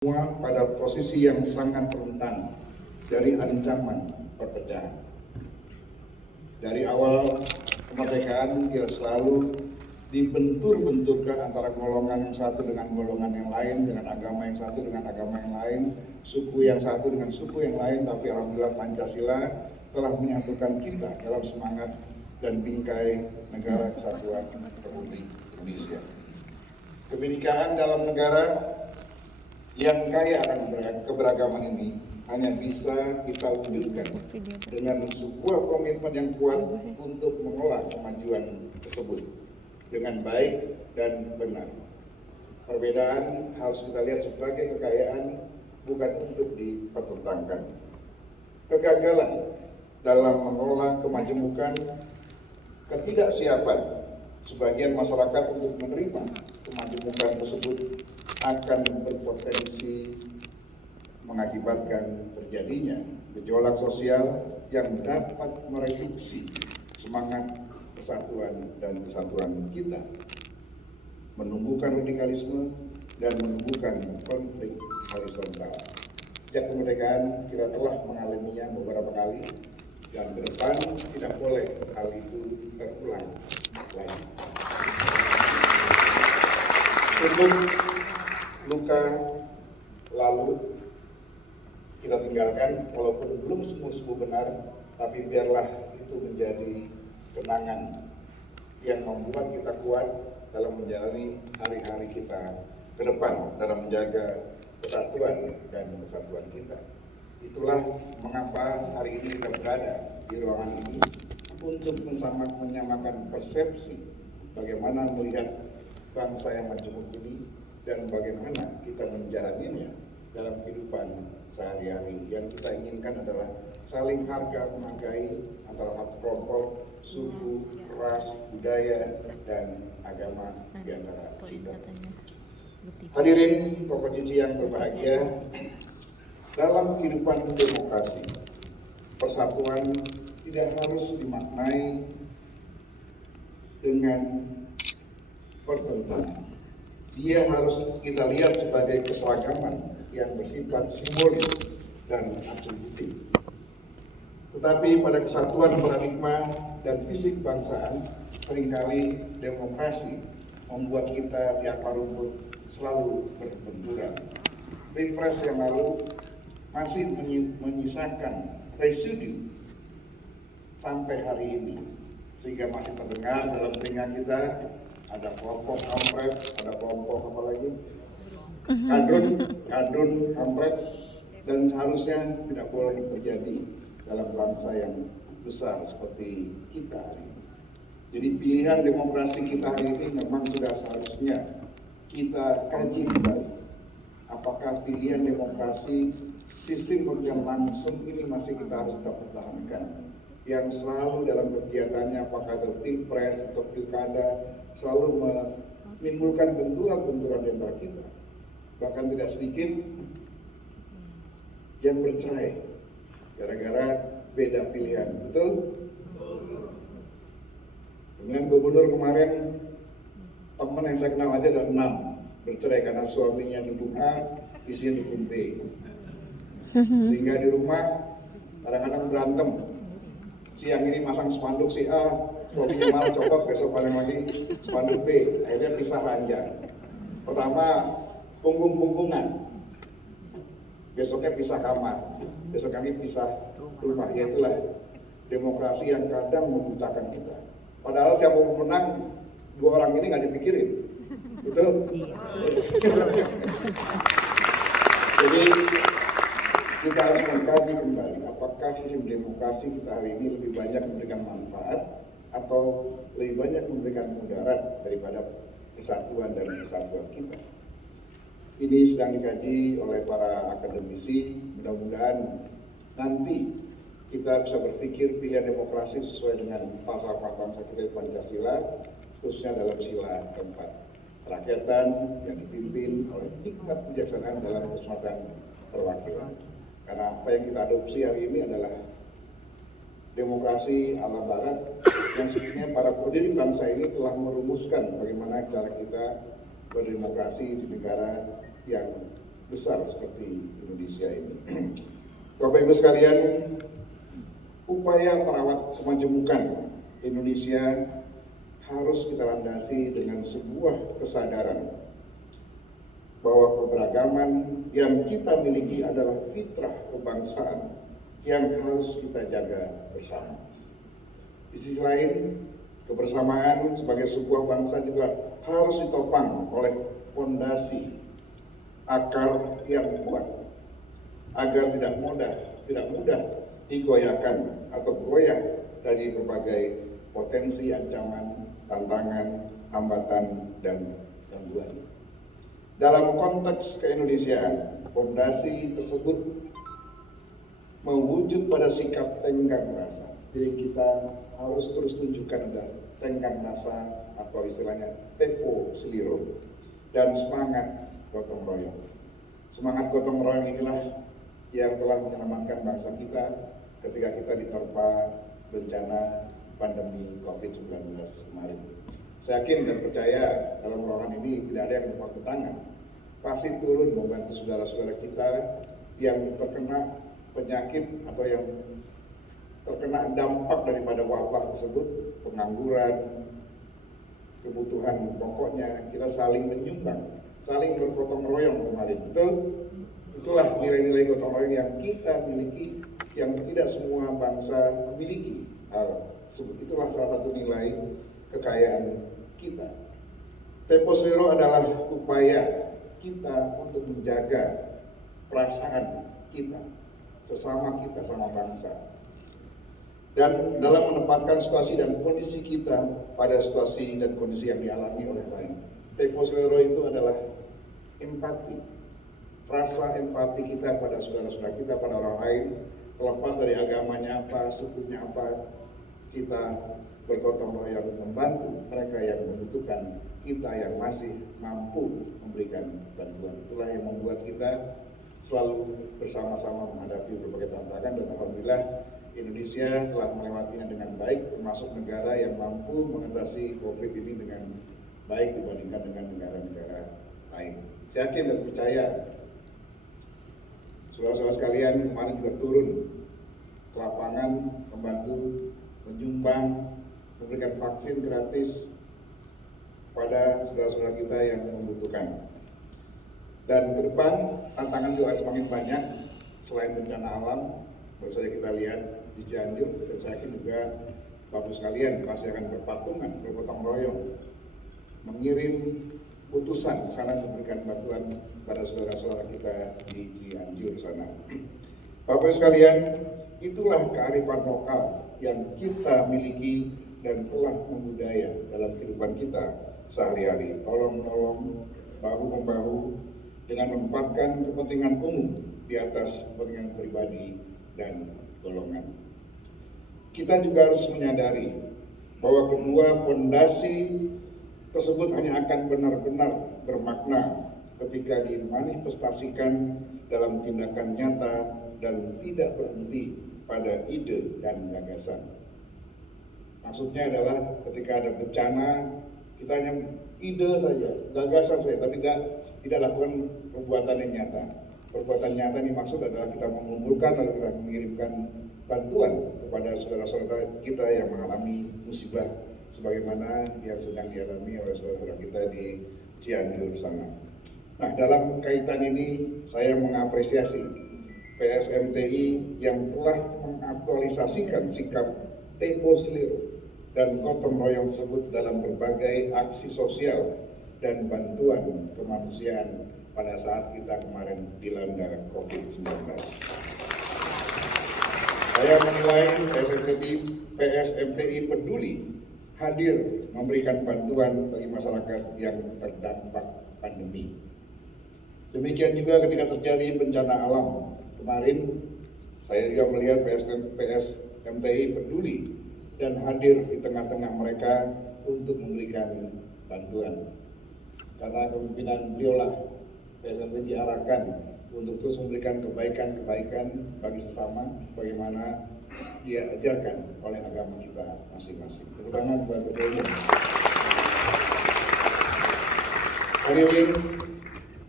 semua pada posisi yang sangat rentan dari ancaman perpecahan. Dari awal kemerdekaan kita selalu dibentur-benturkan antara golongan yang satu dengan golongan yang lain, dengan agama yang satu dengan agama yang lain, suku yang satu dengan suku yang lain, tapi alhamdulillah Pancasila telah menyatukan kita dalam semangat dan bingkai negara kesatuan Republik Indonesia. Kebinekaan dalam negara yang kaya akan keberagaman ini hanya bisa kita wujudkan dengan sebuah komitmen yang kuat untuk mengolah kemajuan tersebut dengan baik dan benar. Perbedaan harus kita lihat sebagai kekayaan, bukan untuk dipertentangkan. Kegagalan dalam mengelola kemajemukan, ketidaksiapan sebagian masyarakat untuk menerima kemajemukan tersebut akan berpotensi mengakibatkan terjadinya gejolak sosial yang dapat mereduksi semangat persatuan dan kesatuan kita, menumbuhkan radikalisme dan menumbuhkan konflik horizontal. Sejak kemerdekaan kita telah mengalaminya beberapa kali, dan ke depan tidak boleh hal itu terulang lagi. Untuk luka lalu kita tinggalkan, walaupun belum sembuh benar, tapi biarlah itu menjadi kenangan yang membuat kita kuat dalam menjalani hari-hari kita ke depan dalam menjaga kesatuan dan kesatuan kita. Itulah mengapa hari ini kita berada di ruangan ini untuk menyamakan persepsi bagaimana melihat bangsa yang majemuk ini dan bagaimana kita menjalaninya dalam kehidupan sehari-hari. Yang kita inginkan adalah saling harga menghargai antara satu kelompok, suku, ras, budaya, dan agama di antara kita. Hadirin Bapak Cici yang berbahagia, dalam kehidupan demokrasi, persatuan tidak harus dimaknai dengan pertentangan. Dia harus kita lihat sebagai keseragaman yang bersifat simbolis dan atributif. Tetapi pada kesatuan paradigma dan fisik bangsaan, seringkali demokrasi membuat kita di akar rumput selalu berbenturan. Pilpres yang lalu masih menyisakan residu sampai hari ini, sehingga masih terdengar dalam telinga kita ada kelompok kampret, ada kelompok apa lagi, kadrun, kampret, dan seharusnya tidak boleh terjadi dalam bangsa yang besar seperti kita hari ini. Jadi pilihan demokrasi kita hari ini memang sudah seharusnya kita kaji kembali. Apakah pilihan demokrasi sistem pemilihan langsung ini masih kita harus pertahankan, yang selalu dalam kegiatannya apakah itu pilpres atau pilkada selalu menimbulkan benturan-benturan di antara kita. Bahkan tidak sedikit yang bercerai gara-gara beda pilihan. Betul? Dengan gubernur kemarin, teman yang saya kenal aja ada 6 bercerai karena suaminya dukung A, istrinya dukung B. Sehingga di rumah kadang-kadang berantem. Siang ini masang spanduk si A, suaminya malah copot, besok paling lagi spanduk B. Akhirnya pisah ranjang. Pertama punggung-punggungan, besoknya pisah kamar, besok lagi pisah rumah. Ya itulah demokrasi yang kadang membutakan kita. Padahal siapa mau menang, 2 orang ini nggak dipikirin, betul? Jadi kita harus mengkaji kembali apakah sistem demokrasi kita hari ini lebih banyak memberikan manfaat atau lebih banyak memberikan mudarat daripada kesatuan dan kesatuan kita. Ini sedang dikaji oleh para akademisi. Mudah-mudahan nanti kita bisa berpikir pilihan demokrasi sesuai dengan falsafah bangsa kita Pancasila, khususnya dalam sila keempat, kerakyatan yang dipimpin oleh hikmat kebijaksanaan dalam keselamatan perwakilan. Karena apa yang kita adopsi hari ini adalah demokrasi ala barat yang sebenarnya para pendiri bangsa ini telah merumuskan bagaimana cara kita berdemokrasi di negara yang besar seperti Indonesia ini. Bapak Ibu sekalian, upaya merawat kemajemukan Indonesia harus kita landasi dengan sebuah kesadaran bahwa keberagaman yang kita miliki adalah fitrah kebangsaan yang harus kita jaga bersama. Di sisi lain, kebersamaan sebagai sebuah bangsa juga harus ditopang oleh fondasi akar yang kuat agar tidak mudah digoyahkan atau goyah dari berbagai potensi ancaman, tantangan, hambatan, dan gangguan. Dalam konteks keindonesiaan, fondasi tersebut mewujud pada sikap tenggang rasa. Jadi kita harus terus tunjukkan ada tenggang rasa atau istilahnya tempo seliro dan semangat gotong royong. Semangat gotong royong inilah yang telah menyelamatkan bangsa kita ketika kita diterpa bencana pandemi COVID-19 kemarin. Saya yakin dan percaya dalam ruangan ini tidak ada yang berpangku tangan. Pasti turun membantu saudara-saudara kita yang terkena penyakit atau yang terkena dampak daripada wabah tersebut, pengangguran, kebutuhan pokoknya. Kita saling menyumbang, saling bergotong royong kemarin. Itulah nilai-nilai gotong royong yang kita miliki, yang tidak semua bangsa memiliki. Itulah salah satu nilai kekayaan kita. Tempo seliro adalah upaya kita untuk menjaga perasaan kita, sesama kita, sama bangsa. Dan dalam menempatkan situasi dan kondisi kita pada situasi dan kondisi yang dialami oleh lain. Tempo seliro itu adalah empati, rasa empati kita pada saudara-saudara kita, pada orang lain, terlepas dari agamanya apa, sukunya apa, kita bergotong royong membantu mereka yang membutuhkan, kita yang masih mampu memberikan bantuan. Itulah yang membuat kita selalu bersama-sama menghadapi berbagai tantangan, dan alhamdulillah Indonesia telah melewatinya dengan baik, termasuk negara yang mampu mengatasi COVID ini dengan baik dibandingkan dengan negara-negara lain. Saya yakin dan percaya saudara-saudara sekalian kemarin juga turun ke lapangan membantu, menyumbang, memberikan vaksin gratis pada saudara-saudara kita yang membutuhkan. Dan ke depan tantangan juga semakin banyak selain bencana alam. Baru saja kita lihat di Cianjur, dan saya yakin juga Bapak sekalian pasti akan berpatungan, bergotong royong, mengirim utusan ke sana memberikan bantuan pada saudara-saudara kita di Cianjur sana. Bapak sekalian, itulah kearifan lokal yang kita miliki dan telah membudaya dalam kehidupan kita sehari-hari. Tolong-menolong, bahu-membahu, dengan menempatkan kepentingan umum di atas kepentingan pribadi dan golongan. Kita juga harus menyadari bahwa kedua fondasi tersebut hanya akan benar-benar bermakna ketika dimanifestasikan dalam tindakan nyata dan tidak berhenti pada ide dan gagasan. Maksudnya adalah ketika ada bencana, kita hanya ide saja, gagasan saja, tapi tidak lakukan perbuatan yang nyata. Perbuatan nyata ini maksud adalah kita mengumpulkan lalu kita mengirimkan bantuan kepada saudara-saudara kita yang mengalami musibah sebagaimana yang sedang dialami oleh saudara-saudara kita di Cianjur sana. Nah, dalam kaitan ini saya mengapresiasi PSMTI yang telah mengaktualisasikan sikap tempo seliro dan gotong royong tersebut dalam berbagai aksi sosial dan bantuan kemanusiaan pada saat kita kemarin dilanda COVID-19. Saya menilai PSMTI peduli hadir memberikan bantuan bagi masyarakat yang terdampak pandemi. Demikian juga ketika terjadi bencana alam kemarin, saya juga melihat PSMTI peduli dan hadir di tengah-tengah mereka untuk memberikan bantuan. Karena kepemimpinan beliaulah PSMTI diarahkan untuk terus memberikan kebaikan-kebaikan bagi sesama, bagaimana dia ajarkan oleh agama kita masing-masing. Tepuk tangan buat Ketua Umum. Hadirin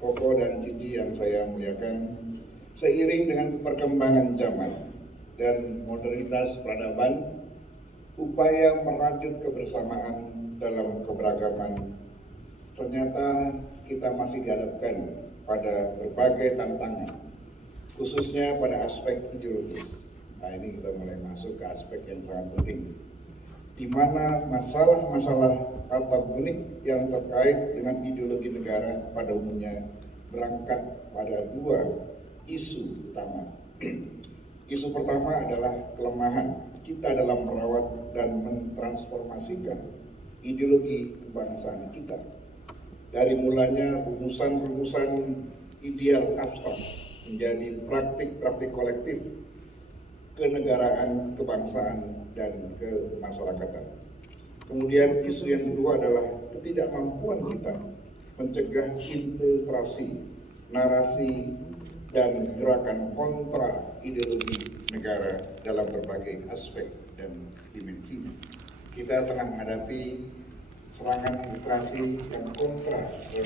Koko dan Cici yang saya muliakan, seiring dengan perkembangan zaman dan modernitas peradaban, upaya merajut kebersamaan dalam keberagaman ternyata kita masih dihadapkan pada berbagai tantangan, khususnya pada aspek ideologis. Nah, ini kita mulai masuk ke aspek yang sangat penting, di mana masalah-masalah antagonik yang terkait dengan ideologi negara pada umumnya berangkat pada dua isu utama. Isu pertama adalah kelemahan kita dalam merawat dan mentransformasikan ideologi kebangsaan kita. Dari mulanya rumusan-rumusan ideal abstrak menjadi praktik-praktik kolektif kenegaraan, kebangsaan, dan kemasyarakatan. Kemudian isu yang kedua adalah ketidakmampuan kita mencegah infiltrasi narasi dan gerakan kontra ideologi negara dalam berbagai aspek dan dimensi. Kita tengah menghadapi serangan infiltrasi yang kontra dan